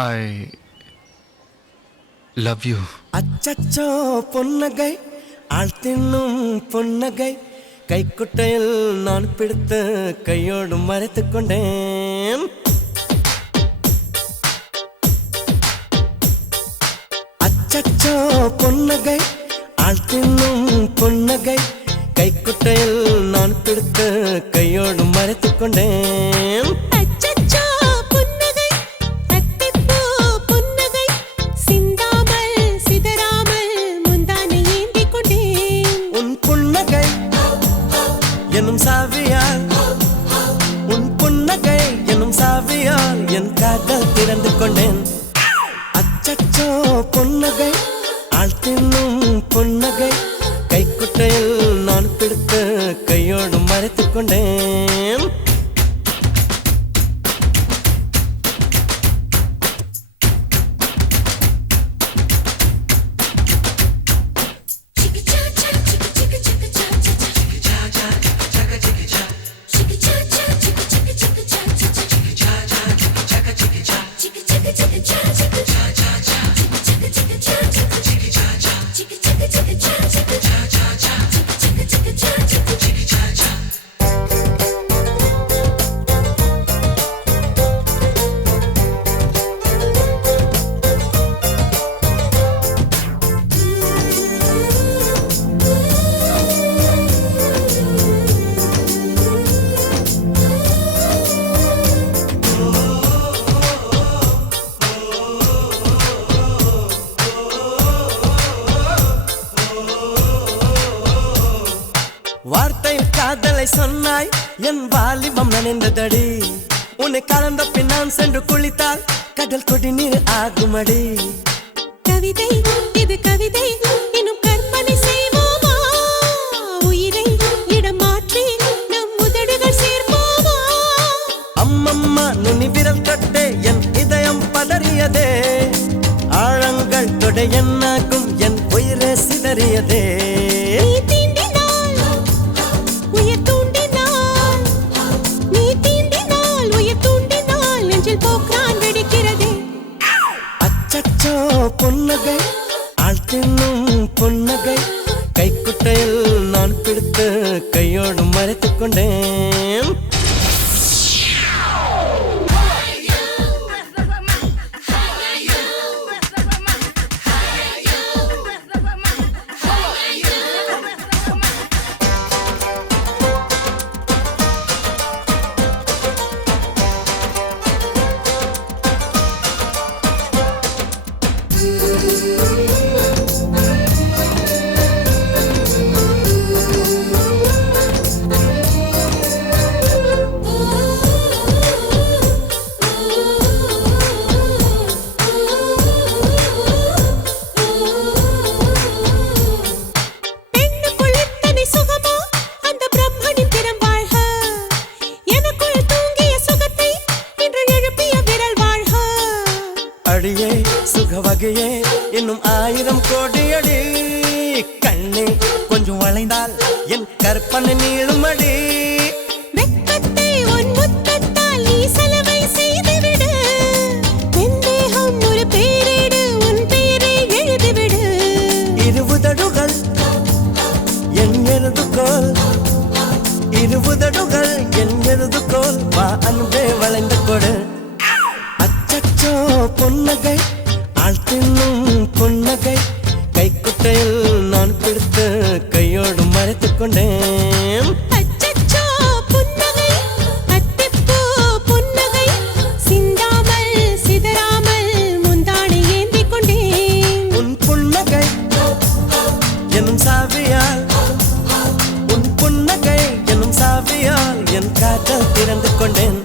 I love you. அச்சச்சோ பொன்னகை ஆள் தின்னும் பொன்னகை கைக்குட்டையில் நான் பிடித்து கையோடு மறைத்துக் கொண்டேன். அச்சச்சோ பொன்னகை ஆள் தின்னும் பொன்னகை கைக்குட்டையில் நான் பிடித்து கையோடு மறைத்துக் கொண்டேன். எனும் சாவியால் உன் புன்னகை எனும் சாவியால் என் காதல் திறந்து கொண்டேன். அச்சச்சோ பொன்னகை ஆள் தின்னும் பொன்னகை கைக்குட்டையில் நான் பிடித்து கையோடு மறைத்துக் கொண்டேன். வார்த்தையில் காதலை சொன்னாய் என் வாலிபம் நனைந்ததடி. உன்னை கலந்த பின் நான் சென்று குளித்தால் கடல் கொடி நீர் ஆகுமடி. கவிதை இது கவிதை இன்னும் கற்பனை செய்வோமா? உயிரை இடம் மாற்றி நம் உதடுகள் சேர்ப்போமா? அம்மம்மா நுனி விரல் தொட்டே என் இதயம் பதறியதே. ஆழங்கள் தொட என்னாகும் என் உயிரே சிதறியதே. அச்சச்சோ பொன்னகை ஆள் தின்னும் பொன்னகை கைக்குட்டையில் நான் பிடித்து கையோடு மறைத்துக் கொண்டேன். அடியே சுக வகையே இன்னும் 1000 கோடி அடி. கண்ணே கொஞ்சம் வளைந்தால் என் கற்பனை நீளுமடி. வெட்கத்தை உன் முத்தத்தால் நீ சலவை செய்துவிடு. வெந்தேகம் ஒரு பேரிடு உன் பெயரை எழுதிவிடு. இருபுதடுகள் என் எழுதுகோல் இருபுதடுகள் என் எழுதுகோல் வா அன்பே வளைந்து கொடு. அச்சச்சோ பொன்னகை ஆள் தின்னும் பொன்னகை கைக்குட்டையில் நான் பிடித்து கையோடு மறைத்துக் கொண்டேன். அச்சச்சோ புன்னகை அத்திப்பூ புன்னகை சிந்தாமல் சிதறாமல் முந்தானை ஏந்திக் கொண்டேன். உன் புன்னகை எனும் சாவியால் உன் புன்னகை எனும் சாவியால் என் காதல் திறந்து கொண்டேன்.